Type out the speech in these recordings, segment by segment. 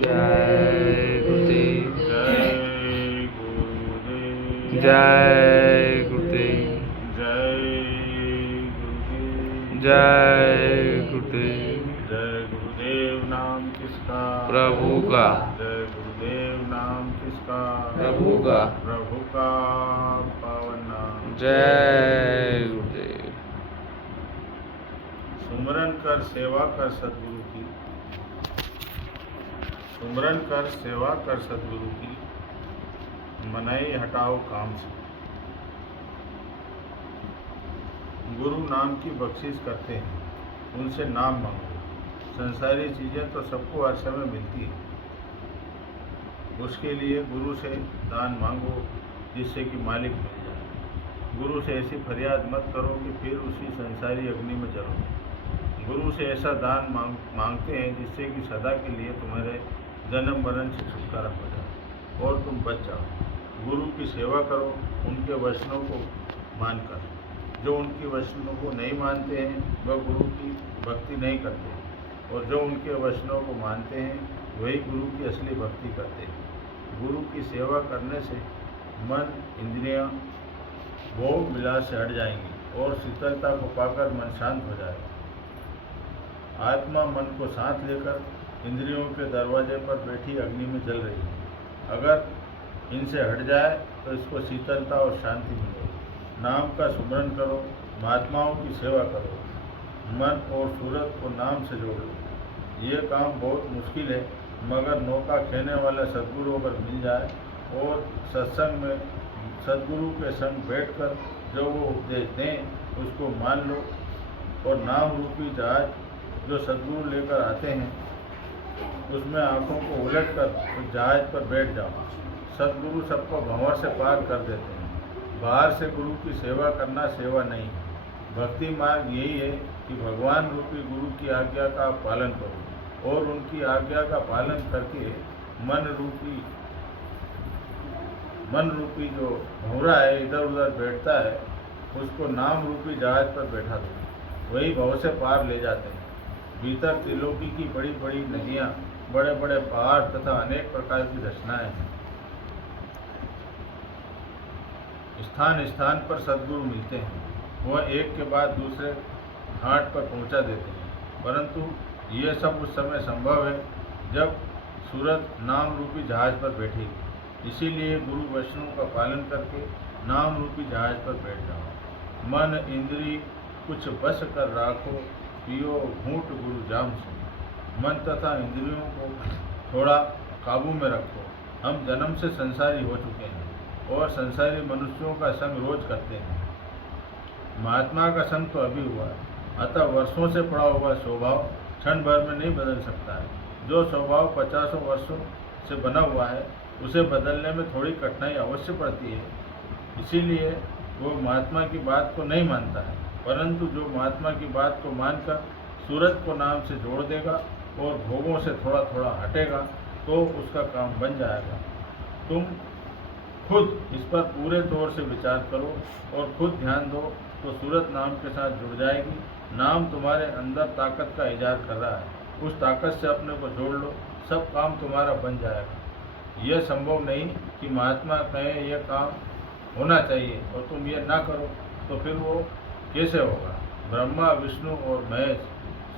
जय गुरुदेव। जय गुरुदेव। जय गुरुदेव। जय गुरुदेव। जय गुरुदेव। जय गुरुदेव नाम किसका? प्रभु का। जय गुरुदेव नाम किसका? प्रभु का। प्रभु का पावन नाम। जय गुरुदेव। सुमरन कर सेवा कर सद्गुरु की। सुमरन कर सेवा कर सद्गुरु की, मनाई हटाओ काम से। गुरु नाम की बख्शिश करते हैं, उनसे नाम मांगो। संसारी चीज़ें तो सबको हर समय मिलती है, उसके लिए गुरु से दान मांगो जिससे कि मालिक मिल जाए। गुरु से ऐसी फरियाद मत करो कि फिर उसी संसारी अग्नि में जलो। गुरु से ऐसा दान मांगते हैं जिससे कि सदा के लिए तुम्हारे जन्म मरण से छुटकारा हो जाए और तुम बच जाओ। गुरु की सेवा करो उनके वचनों को मानकर। जो उनकी वचनों को नहीं मानते हैं वह गुरु की भक्ति नहीं करते, और जो उनके वचनों को मानते हैं वही गुरु की असली भक्ति करते हैं। गुरु की सेवा करने से मन, इंद्रियां भोग विलास से हट जाएंगी और शीतलता को पाकर मन शांत हो जाएगा। आत्मा मन को साथ लेकर इंद्रियों के दरवाजे पर बैठी अग्नि में जल रही है। अगर इनसे हट जाए तो इसको शीतलता और शांति मिलेगी। नाम का सुमरन करो, महात्माओं की सेवा करो, मन और सूरत को नाम से जोड़ लो। ये काम बहुत मुश्किल है, मगर नौका खेने वाला सद्गुरु अगर मिल जाए और सत्संग में सद्गुरु के संग बैठकर जो वो उपदेश दें उसको मान लो, और नाम रूपी जहाज जो सद्गुरु लेकर आते हैं उसमें आंखों को उलटकर उस जहाज पर बैठ जाओ। सद्गुरु सबको भंवर से पार कर देते हैं। बाहर से गुरु की सेवा करना सेवा नहीं है। भक्ति मार्ग यही है कि भगवान रूपी गुरु की आज्ञा का पालन करो, और उनकी आज्ञा का पालन करके मन रूपी जो भंवरा है इधर उधर बैठता है उसको नाम रूपी जहाज पर बैठा दो, वही भव से पार ले जाते हैं। भीतर त्रिलोकी की बड़ी बड़ी नदियाँ, बड़े बड़े पहाड़ तथा अनेक प्रकार की रचनाएं हैं। स्थान स्थान पर सद्गुरु मिलते हैं, वह एक के बाद दूसरे घाट पर पहुंचा देते हैं, परंतु यह सब उस समय संभव है जब सूरत नाम रूपी जहाज पर बैठेगी। इसीलिए गुरु वचनों का पालन करके नाम रूपी जहाज पर बैठ जाओ। मन इंद्री कुछ बस कर राखो, पियो घूंट गुरु जाम से। मन तथा इंद्रियों को थोड़ा काबू में रखो। हम जन्म से संसारी हो चुके हैं और संसारी मनुष्यों का संग रोज करते हैं। महात्मा का संग तो अभी हुआ है, अतः वर्षों से पड़ा हुआ स्वभाव क्षण भर में नहीं बदल सकता है। जो स्वभाव 50 वर्षों से बना हुआ है उसे बदलने में थोड़ी कठिनाई अवश्य पड़ती है। इसीलिए वो महात्मा की बात को नहीं मानता है, परंतु जो महात्मा की बात को मानकर सूरत को नाम से जोड़ देगा और भोगों से थोड़ा थोड़ा हटेगा तो उसका काम बन जाएगा। तुम खुद इस पर पूरे तौर से विचार करो और खुद ध्यान दो तो सूरत नाम के साथ जुड़ जाएगी। नाम तुम्हारे अंदर ताकत का इजहार कर रहा है, उस ताकत से अपने को जोड़ लो, सब काम तुम्हारा बन जाएगा। यह संभव नहीं कि महात्मा कहे यह काम होना चाहिए और तुम ये ना करो, तो फिर वो कैसे होगा। ब्रह्मा, विष्णु और महेश,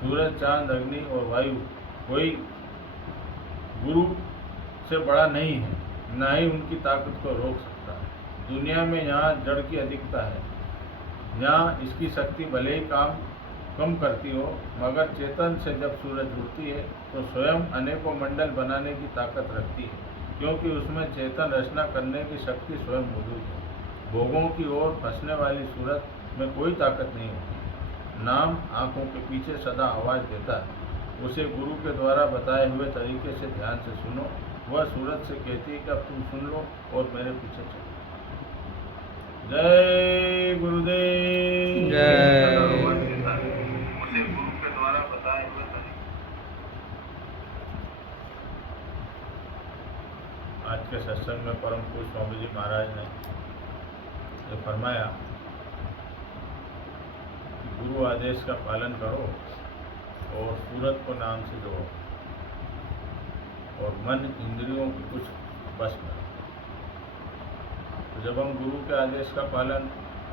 सूरज, चांद, अग्नि और वायु कोई गुरु से बड़ा नहीं है, न ही उनकी ताकत को रोक सकता है। दुनिया में यहाँ जड़ की अधिकता है, यहाँ इसकी शक्ति भले ही काम कम करती हो, मगर चेतन से जब सूरज जुड़ती है तो स्वयं अनेकों मंडल बनाने की ताकत रखती है, क्योंकि उसमें चेतन रचना करने की शक्ति स्वयं मौजूद है। भोगों की ओर फंसने वाली सूरत में कोई ताकत नहीं होती। नाम आँखों के पीछे सदा आवाज़ देता है, उसे गुरु के द्वारा बताए हुए तरीके से ध्यान से सुनो। वह सूरत से कहती है कि अब तुम सुन लो और मेरे पीछे चलो। जय गुरुदेव। जय। उसे गुरु के द्वारा बताए हुए तरीके। आज के सत्संग में परम पूज्य स्वामी जी महाराज ने ये फरमाया कि गुरु आदेश का पालन करो और सूरत को नाम से जोड़ो, और मन इंद्रियों की कुछ बस में। तो जब हम गुरु के आदेश का पालन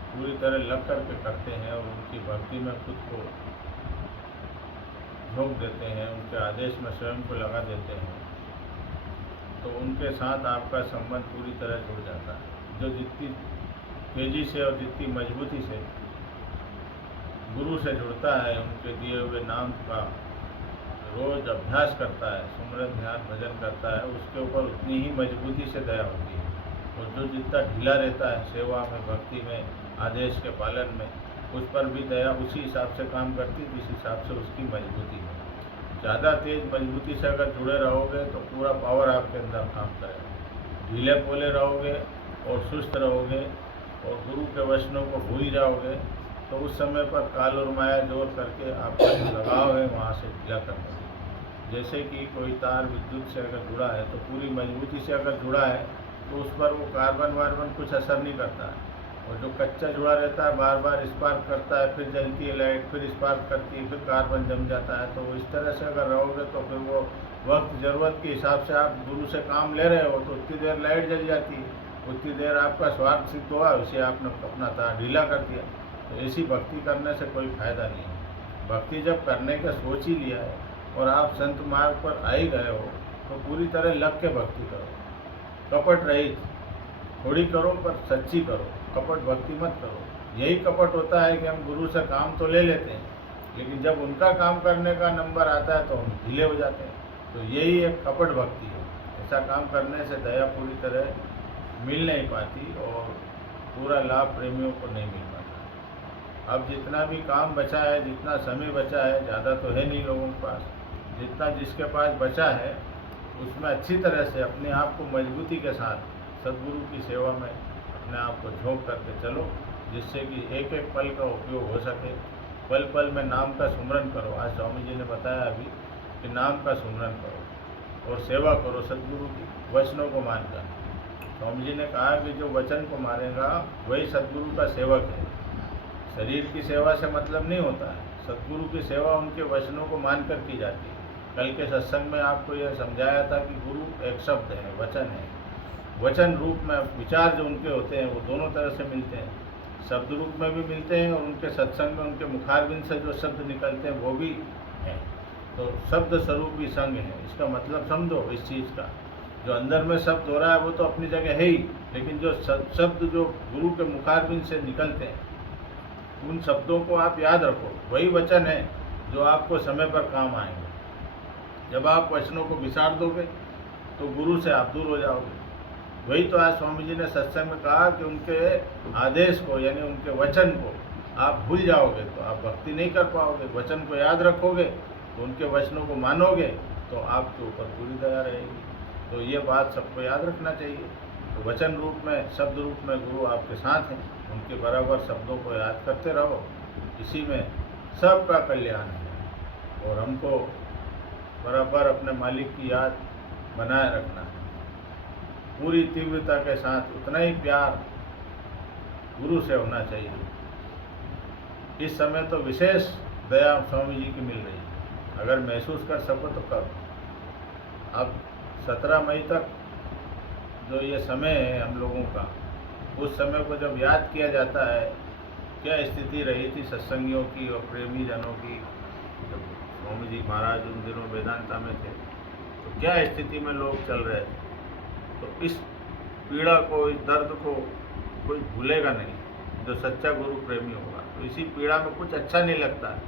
पूरी तरह लग करके करते हैं और उनकी भक्ति में खुद को झोंक देते हैं, उनके आदेश में स्वयं को लगा देते हैं, तो उनके साथ आपका संबंध पूरी तरह जुड़ जाता है। जो जितनी तेजी से और जितनी मजबूती से गुरु से जुड़ता है, उनके दिए हुए नाम का रोज अभ्यास करता है, सुमरन ध्यान भजन करता है, उसके ऊपर उतनी ही मजबूती से दया होती है। और जो जितना ढीला रहता है सेवा में, भक्ति में, आदेश के पालन में, उस पर भी दया उसी हिसाब से काम करती है जिस हिसाब से उसकी मजबूती है। ज़्यादा तेज मजबूती से अगर जुड़े रहोगे तो पूरा पावर आपके अंदर काम करेगा। ढीले पोले रहोगे और सुस्त रहोगे और गुरु के वचनों को भूल जाओगे तो उस समय पर काल और माया जोर करके आपका जो लगाव है वहाँ से ढीला कर देंगे। जैसे कि कोई तार विद्युत से अगर जुड़ा है तो पूरी मजबूती से अगर जुड़ा है तो उस पर वो कार्बन वार्बन कुछ असर नहीं करता है। और जो कच्चा जुड़ा रहता है बार बार स्पार्क करता है, फिर जलती है लाइट, फिर स्पार्क करती है, फिर कार्बन जम जाता है। तो इस तरह से अगर रहोगे तो फिर वो वक्त ज़रूरत के हिसाब से आप गुरु से काम ले रहे हो तो उतनी देर लाइट जल जाती है, उतनी देर आपका स्वार्थ सिद्ध हुआ, उसे आपने अपना तार ढीला कर दिया। तो ऐसी भक्ति करने से कोई फायदा नहीं है। भक्ति जब करने का सोच ही लिया है और आप संत मार्ग पर आ ही गए हो तो पूरी तरह लग के भक्ति करो, कपट रहित। थोड़ी करो पर सच्ची करो, कपट भक्ति मत करो। यही कपट होता है कि हम गुरु से काम तो ले लेते हैं लेकिन जब उनका काम करने का नंबर आता है तो हम ढीले हो जाते हैं। तो यही एक कपट भक्ति है। ऐसा काम करने से दया पूरी तरह मिल नहीं पाती और पूरा लाभ प्रेमियों को नहीं मिल पाता। अब जितना भी काम बचा है, जितना समय बचा है, ज़्यादा तो है नहीं लोगों के पास, जितना जिसके पास बचा है उसमें अच्छी तरह से अपने आप को मजबूती के साथ सद्गुरु की सेवा में अपने आप को झोंक करके चलो, जिससे कि एक एक पल का उपयोग हो सके। पल पल में नाम का सुमरन करो। आज स्वामी जी ने बताया अभी कि नाम का सुमरन करो और सेवा करो सद्गुरु की वचनों को मानकर। स्वामी जी ने कहा कि जो वचन को मानेगा वही सद्गुरु का सेवक है। शरीर की सेवा से मतलब नहीं होता है, सद्गुरु की सेवा उनके वचनों को मानकर की जाती है। कल के सत्संग में आपको यह समझाया था कि गुरु एक शब्द है, वचन है। वचन रूप में विचार जो उनके होते हैं वो दोनों तरह से मिलते हैं, शब्द रूप में भी मिलते हैं और उनके सत्संग में उनके मुखारबिंद से जो शब्द निकलते हैं वो भी हैं। तो शब्द स्वरूप ही संग है। इसका मतलब समझो इस चीज़ का, जो अंदर में शब्द हो रहा है वो तो अपनी जगह है ही, लेकिन जो शब्द जो गुरु के मुखारबिंद से निकलते हैं उन शब्दों को आप याद रखो। वही वचन है जो आपको समय पर काम आएंगे। जब आप वचनों को विसार दोगे तो गुरु से आप दूर हो जाओगे। वही तो आज स्वामी जी ने सत्संग में कहा कि उनके आदेश को यानी उनके वचन को आप भूल जाओगे तो आप भक्ति नहीं कर पाओगे। वचन को याद रखोगे तो उनके वचनों को मानोगे तो आपके ऊपर पूरी दया रहेगी। तो ये बात सबको याद रखना चाहिए। तो वचन रूप में, शब्द रूप में गुरु आपके साथ हैं, उनके बराबर शब्दों को याद करते रहो। इसी में सबका कल्याण है और हमको बराबर अपने मालिक की याद बनाए रखना है। पूरी तीव्रता के साथ उतना ही प्यार गुरु से होना चाहिए। इस समय तो विशेष दया स्वामी जी की मिल रही है, अगर महसूस कर सको तो कब। अब 17 मई तक जो ये समय है हम लोगों का, उस समय को जब याद किया जाता है क्या स्थिति रही थी सत्संगियों की और प्रेमी जनों की, जब स्वामी जी महाराज उन दिनों वेदांता में थे तो क्या स्थिति में लोग चल रहे थे। तो इस पीड़ा को, इस दर्द को कोई भूलेगा नहीं जो सच्चा गुरु प्रेमी होगा। तो इसी पीड़ा में कुछ अच्छा नहीं लगता।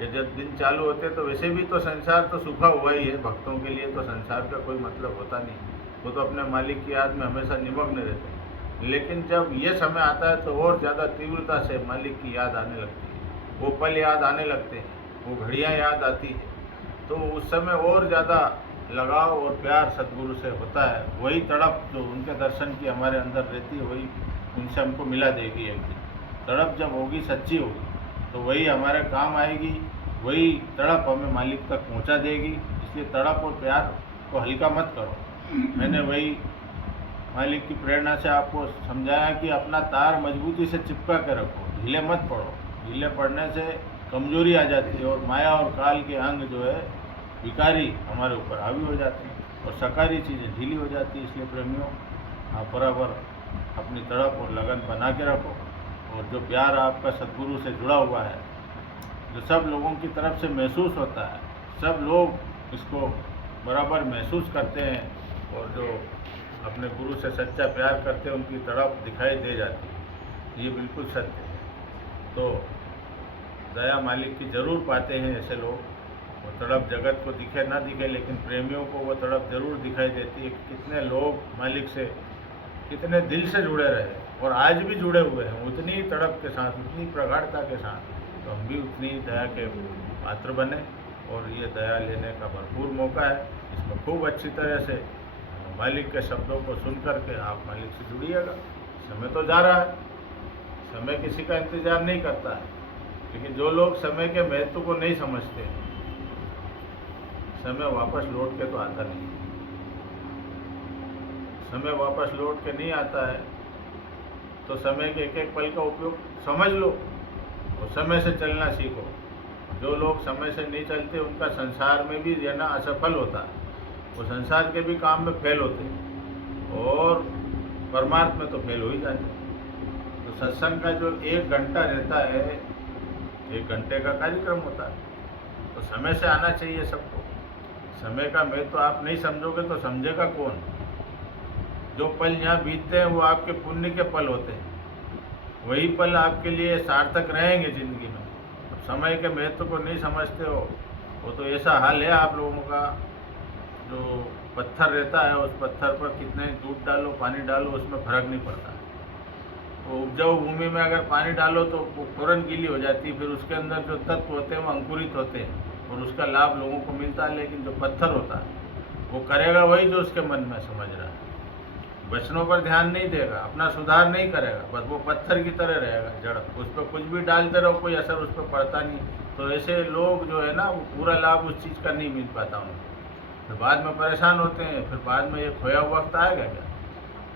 ये जब दिन चालू होते तो वैसे भी तो संसार तो सूखा हुआ ही है, भक्तों के लिए तो संसार का कोई मतलब होता नहीं, वो तो अपने मालिक की याद में हमेशा निमग्न रहते हैं। लेकिन जब ये समय आता है तो और ज़्यादा तीव्रता से मालिक की याद आने लगती है, वो पल याद आने लगते हैं, वो घड़ियाँ याद आती है। तो उस समय और ज़्यादा लगाव और प्यार सद्गुरु से होता है। वही तड़प जो उनके दर्शन की हमारे अंदर रहती है वही उनसे हमको मिला देगी। एक दिन तड़प जब होगी, सच्ची होगी, तो वही हमारे काम आएगी, वही तड़प हमें मालिक तक पहुंचा देगी। इसलिए तड़प और प्यार को हल्का मत करो। मैंने वही मालिक की प्रेरणा से आपको समझाया कि अपना तार मजबूती से चिपका के रखो, ढीले मत पड़ो। ढीले पड़ने से कमजोरी आ जाती है और माया और काल के अंग जो है विकारी हमारे ऊपर हावी हो जाते हैं। और शाकाहारी चीज़ें ढीली हो जाती है। इसलिए प्रेमियों, आप बराबर अपनी तड़प और लगन बना के रखो, और जो प्यार आपका सद्गुरु से जुड़ा हुआ है, जो सब लोगों की तरफ से महसूस होता है, सब लोग इसको बराबर महसूस करते हैं, और जो अपने गुरु से सच्चा प्यार करते हैं उनकी तड़प दिखाई दे जाती है। ये बिल्कुल सत्य है। तो दया मालिक की ज़रूर पाते हैं ऐसे लोग। वो तड़प जगत को दिखे ना दिखे, लेकिन प्रेमियों को वो तड़प ज़रूर दिखाई देती है। कितने लोग मालिक से कितने दिल से जुड़े रहे और आज भी जुड़े हुए हैं उतनी तड़प के साथ, उतनी प्रगाढ़ता के साथ। तो हम भी उतनी दया के पात्र बने, और ये दया लेने का भरपूर मौका है। इसमें खूब अच्छी तरह से मालिक के शब्दों को सुन करके आप मालिक से जुड़िएगा। समय तो जा रहा है, समय किसी का इंतज़ार नहीं करता है, लेकिन जो लोग समय के महत्व को नहीं समझते, समय वापस लौट के तो आता नहीं। समय वापस लौट के नहीं आता है, तो समय के एक एक पल का उपयोग समझ लो और समय से चलना सीखो। जो लोग समय से नहीं चलते उनका संसार में भी रहना असफल होता है, वो संसार के भी काम में फेल होते हैं और परमार्थ में तो फेल हो ही जाते हैं। तो सत्संग का जो 1 घंटा रहता है, 1 घंटे का कार्यक्रम होता है, तो समय से आना चाहिए सबको। समय का महत्व तो आप नहीं समझोगे तो समझेगा कौन? जो पल यहाँ बीतते हैं वो आपके पुण्य के पल होते हैं, वही पल आपके लिए सार्थक रहेंगे जिंदगी में। अब समय के महत्व को नहीं समझते हो, वो तो ऐसा हाल है आप लोगों का, जो पत्थर रहता है उस पत्थर पर कितने दूध डालो, पानी डालो, उसमें फर्क नहीं पड़ता है। वो उपजाऊ भूमि में अगर पानी डालो तो वो फौरन गीली हो जाती है, फिर उसके अंदर जो तत्व होते हैं वो अंकुरित होते हैं और उसका लाभ लोगों को मिलता है। लेकिन जो पत्थर होता है वो करेगा वही जो उसके मन में समझ रहा है, वचनों पर ध्यान नहीं देगा, अपना सुधार नहीं करेगा, बस वो पत्थर की तरह रहेगा जड़। उस पर कुछ भी डालते रहो, कोई असर उस पर पड़ता नहीं। तो ऐसे लोग जो है ना, वो पूरा लाभ उस चीज़ का नहीं मिल पाता उनको, फिर बाद में परेशान होते हैं। फिर बाद में ये खोया हुआ वक्त आएगा क्या?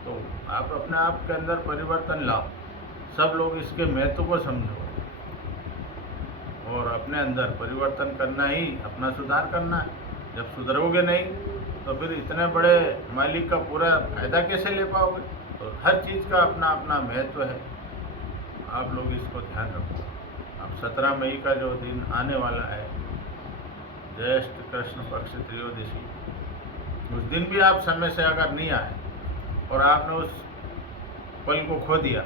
तो आप अपने आप के अंदर परिवर्तन लाओ, सब लोग इसके महत्व को समझो, और अपने अंदर परिवर्तन करना ही अपना सुधार करना है। जब सुधरोगे नहीं तो फिर इतने बड़े मालिक का पूरा फायदा कैसे ले पाओगे? तो हर चीज़ का अपना अपना महत्व है, आप लोग इसको ध्यान रखो। अब 17 मई का जो दिन आने वाला है, ज्येष्ठ कृष्ण पक्ष त्रयोदशी, उस दिन भी आप समय से अगर नहीं आए और आपने उस पल को खो दिया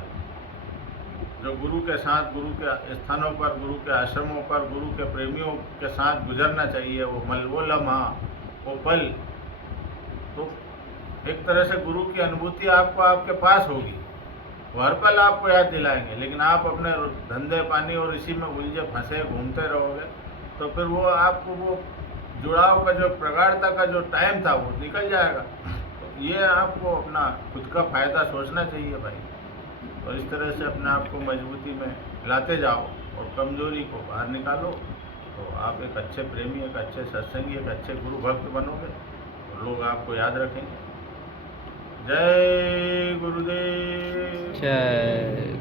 जो गुरु के साथ, गुरु के स्थानों पर, गुरु के आश्रमों पर, गुरु के प्रेमियों के साथ गुजरना चाहिए, वो लम्हा, वो पल, तो एक तरह से गुरु की अनुभूति आपको आपके पास होगी, वो हर पल आपको याद दिलाएंगे। लेकिन आप अपने धंधे पानी और इसी में उलझे फंसे घूमते रहोगे तो फिर वो आपको वो जुड़ाव का जो प्रगाढ़ता का जो टाइम था वो निकल जाएगा। तो ये आपको अपना खुद का फ़ायदा सोचना चाहिए भाई, और इस तरह से अपने आप को मजबूती में लाते जाओ और कमजोरी को बाहर निकालो, तो आप एक अच्छे प्रेमी, एक अच्छे सत्संगी, एक अच्छे गुरु भक्त बनोगे और लोग आपको याद रखेंगे। जय गुरुदेव। जय